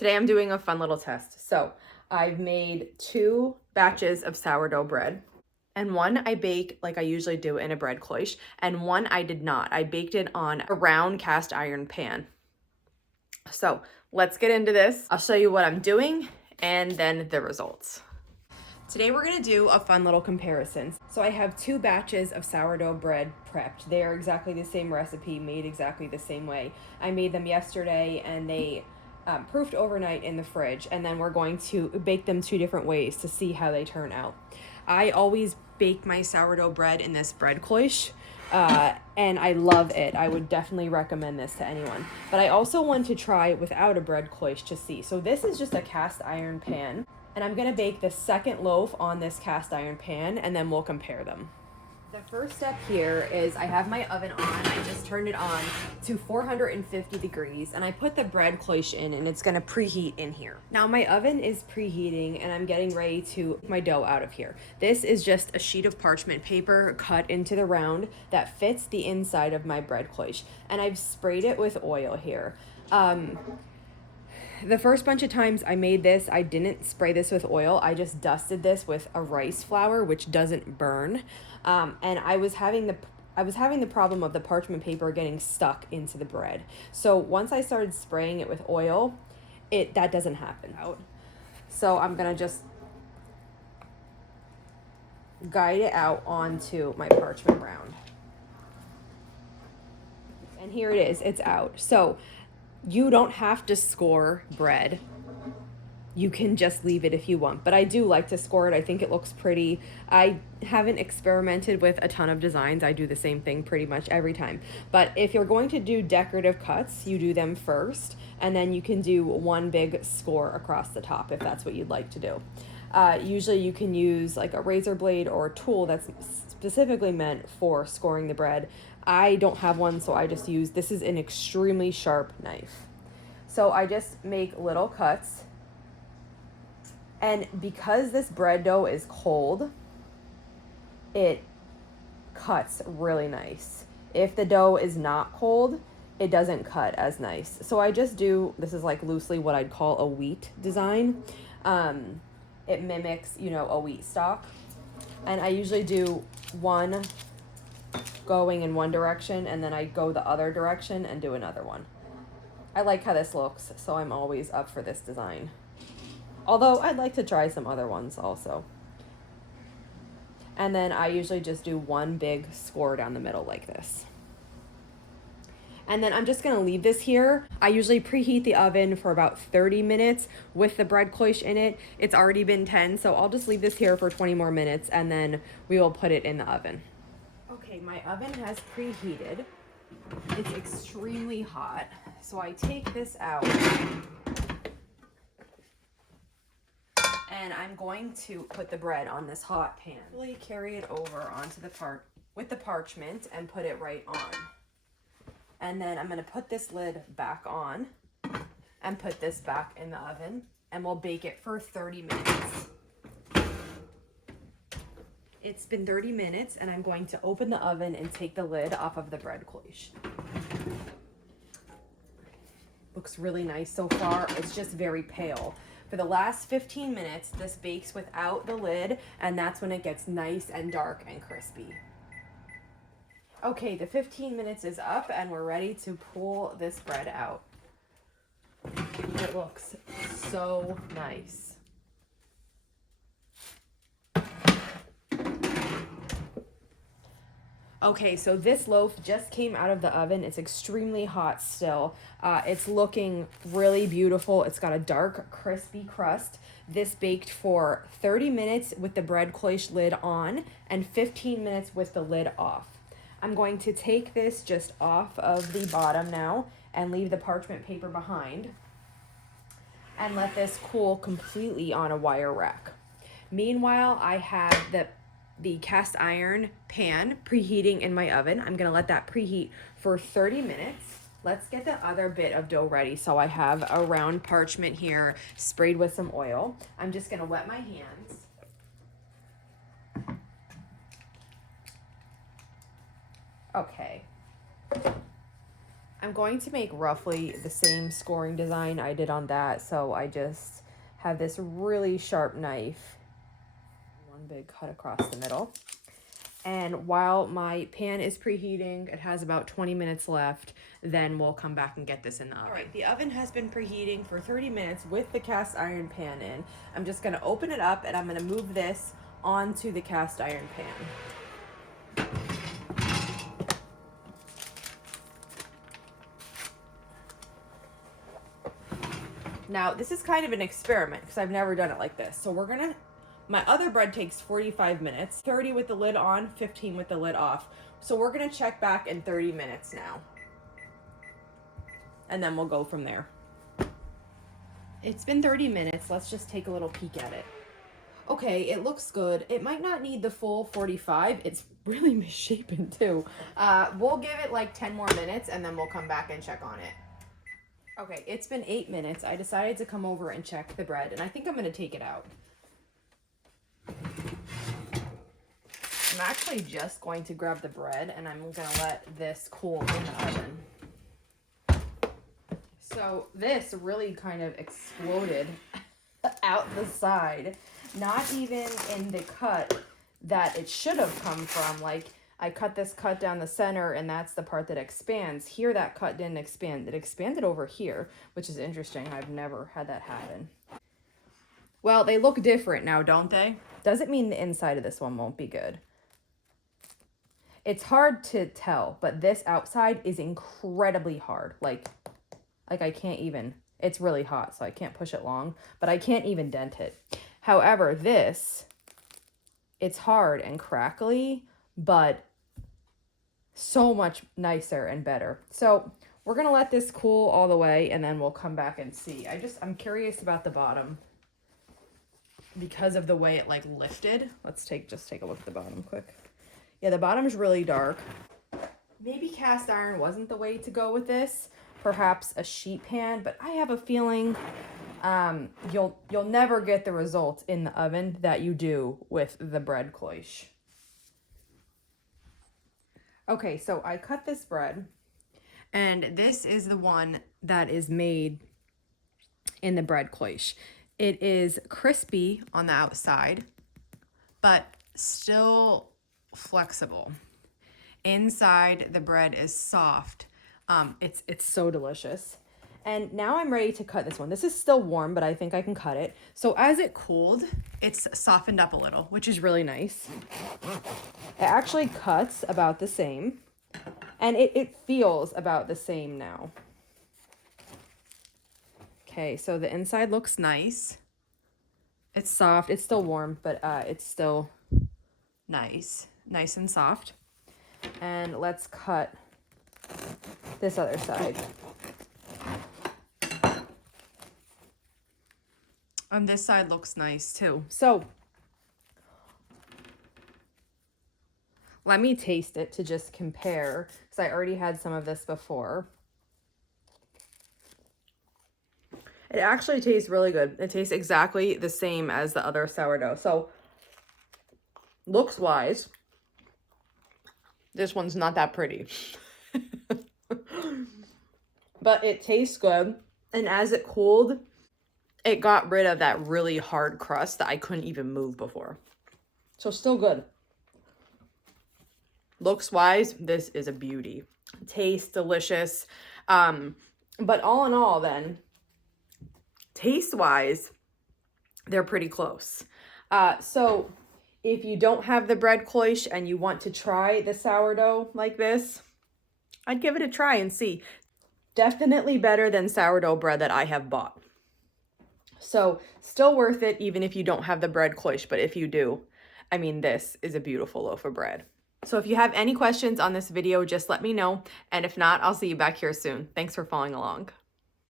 Today I'm doing a fun little test. So I've made 2 batches of sourdough bread, and one I baked like I usually do in a bread cloche, and one I did not. I baked it on a round cast iron pan. So let's get into this. I'll show you what I'm doing and then the results. Today we're gonna do a fun little comparison. So I have 2 batches of sourdough bread prepped. They are exactly the same recipe, made exactly the same way. I made them yesterday and they proofed overnight in the fridge, and then we're going to bake them 2 different ways to see how they turn out. I always bake my sourdough bread in this bread cloche, and I love it. I would definitely recommend this to anyone. But I also want to try it without a bread cloche to see. So this is just a cast iron pan, and I'm gonna bake the second loaf on this cast iron pan, and then we'll compare them. The first step here is I have my oven on. I just turned it on to 450 degrees, and I put the bread cloche in, and it's gonna preheat in here. Now my oven is preheating, and I'm getting ready to take my dough out of here. This is just a sheet of parchment paper cut into the round that fits the inside of my bread cloche, and I've sprayed it with oil here. The first bunch of times I made this, I didn't spray this with oil. I just dusted this with a rice flour, which doesn't burn. And I was having the problem of the parchment paper getting stuck into the bread. So once I started spraying it with oil, that doesn't happen. So I'm gonna just guide it out onto my parchment round. And here it is, it's out. So you don't have to score bread. You can just leave it if you want, but I do like to score it. I think it looks pretty. I haven't experimented with a ton of designs. I do the same thing pretty much every time. But if you're going to do decorative cuts, you do them first, and then you can do one big score across the top if that's what you'd like to do. Usually you can use like a razor blade or a tool that's specifically meant for scoring the bread. I don't have one, so I just use, this is an extremely sharp knife. So I just make little cuts. And because this bread dough is cold, it cuts really nice. If the dough is not cold, it doesn't cut as nice. So I just do, this is like loosely what I'd call a wheat design. It mimics, a wheat stalk. And I usually do one going in one direction, and then I go the other direction and do another one. I like how this looks, so I'm always up for this design. Although I'd like to try some other ones also. And then I usually just do one big score down the middle like this. And then I'm just gonna leave this here. I usually preheat the oven for about 30 minutes with the bread cloche in it. It's already been 10, so I'll just leave this here for 20 more minutes, and then we will put it in the oven. Okay, my oven has preheated. It's extremely hot. So I take this out, and I'm going to put the bread on this hot pan. Really carry it over onto the with the parchment and put it right on. And then I'm gonna put this lid back on and put this back in the oven, and we'll bake it for 30 minutes. It's been 30 minutes, and I'm going to open the oven and take the lid off of the bread cloche. Looks really nice so far. It's just very pale. For the last 15 minutes, this bakes without the lid, and that's when it gets nice and dark and crispy. Okay, the 15 minutes is up, and we're ready to pull this bread out. It looks so nice. Okay, so this loaf just came out of the oven. It's extremely hot still. It's looking really beautiful. It's got a dark, crispy crust. This baked for 30 minutes with the bread cloche lid on and 15 minutes with the lid off. I'm going to take this just off of the bottom now and leave the parchment paper behind and let this cool completely on a wire rack. Meanwhile, I have the cast iron pan preheating in my oven. I'm gonna let that preheat for 30 minutes. Let's get the other bit of dough ready. So I have a round parchment here sprayed with some oil. I'm just gonna wet my hands. Okay. I'm going to make roughly the same scoring design I did on that. So I just have this really sharp knife, one big cut across the middle. And while my pan is preheating, it has about 20 minutes left, then we'll come back and get this in the oven. All right, the oven has been preheating for 30 minutes with the cast iron pan in. I'm just gonna open it up and I'm gonna move this onto the cast iron pan. Now, this is kind of an experiment because I've never done it like this. So my other bread takes 45 minutes, 30 with the lid on, 15 with the lid off. So we're gonna check back in 30 minutes now. And then we'll go from there. It's been 30 minutes. Let's just take a little peek at it. Okay, it looks good. It might not need the full 45. It's really misshapen too. We'll give it like 10 more minutes and then we'll come back and check on it. Okay, it's been 8 minutes. I decided to come over and check the bread, and I think I'm gonna take it out. I'm actually just going to grab the bread and I'm gonna let this cool in the oven. So this really kind of exploded out the side, not even in the cut that it should have come from. Like, I cut this cut down the center and that's the part that expands. Here that cut didn't expand. It expanded over here, which is interesting. I've never had that happen. Well, they look different now, don't they? Doesn't mean the inside of this one won't be good. It's hard to tell, but this outside is incredibly hard. Like I can't even, it's really hot, so I can't push it long, but I can't even dent it. However, this, it's hard and crackly, but so much nicer and better. So we're gonna let this cool all the way and then we'll come back and see. I'm curious about the bottom because of the way it like lifted. Let's just take a look at the bottom quick. Yeah, the bottom is really dark. Maybe cast iron wasn't the way to go with this. Perhaps a sheet pan, but I have a feeling you'll never get the results in the oven that you do with the bread cloche. Okay, so I cut this bread, and this is the one that is made in the bread cloche. It is crispy on the outside, but still flexible. Inside, the bread is soft. It's so delicious. And now I'm ready to cut this one. This is still warm, but I think I can cut it. So as it cooled, it's softened up a little, which is really nice. It actually cuts about the same, and it feels about the same now. Okay, so the inside looks nice. It's soft. It's still warm, but it's still nice and soft. And let's cut this other side. And this side looks nice too. So let me taste it to just compare, because I already had some of this before. It actually tastes really good. It tastes exactly the same as the other sourdough. So looks wise, this one's not that pretty. But it tastes good. And as it cooled, it got rid of that really hard crust that I couldn't even move before. So still good. Looks wise, this is a beauty. Tastes delicious. But all in all then, taste wise, they're pretty close. So if you don't have the bread cloche and you want to try the sourdough like this, I'd give it a try and see. Definitely better than sourdough bread that I have bought. So still worth it even if you don't have the bread cloche, but if you do, I mean, this is a beautiful loaf of bread. So if you have any questions on this video, just let me know. And if not, I'll see you back here soon. Thanks for following along.